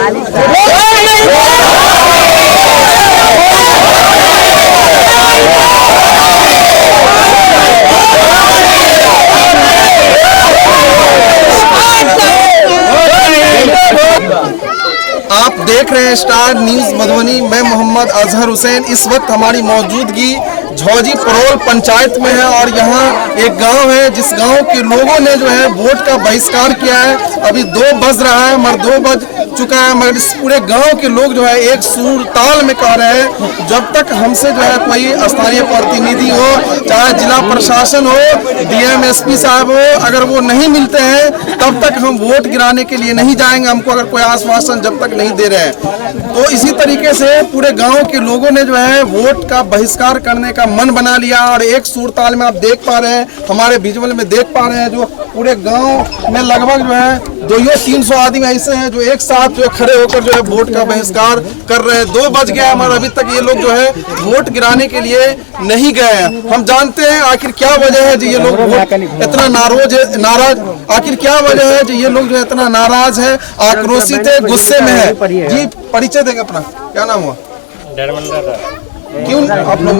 आप देख रहे हैं स्टार न्यूज मधुबनी। मैं मोहम्मद अजहर हुसैन। इस वक्त हमारी मौजूदगी झौजी परोल पंचायत में है और यहाँ एक गांव है जिस गांव के लोगों ने जो है वोट का बहिष्कार किया है। अभी 2 बज रहा है, मगर 2 बज चुका है, मगर इस पूरे गांव के लोग जो है एक सुर ताल में कह रहे हैं जब तक हमसे जो है कोई स्थानीय प्रतिनिधि हो, चाहे जिला प्रशासन हो, डीएम एसपी साहब हो, अगर वो नहीं मिलते हैं तब तक हम वोट गिराने के लिए नहीं जाएंगे। हमको अगर कोई आश्वासन जब तक नहीं दे रहे हैं तो इसी तरीके से पूरे गांव के लोगों ने जो है वोट का बहिष्कार करने का मन बना लिया। और एक सुर ताल में आप देख पा रहे हैं, हमारे विजुअल में देख पा रहे हैं, जो पूरे गांव में लगभग जो है 200-300 आदमी ऐसे हैं जो एक साथ जो खड़े होकर जो है वोट का बहिष्कार कर रहे हैं। 2 बज गया हमारा, अभी तक ये लोग जो है वोट गिराने के लिए नहीं गए हैं। हम जानते हैं आखिर क्या वजह है जी ये लोग इतना नाराज, आखिर क्या वजह है जी ये लोग जो इतना नाराज है, आक्रोशित है, गुस्से में है। जी परिचय देंगे अपना, क्या नाम हुआ? क्यों आप लोग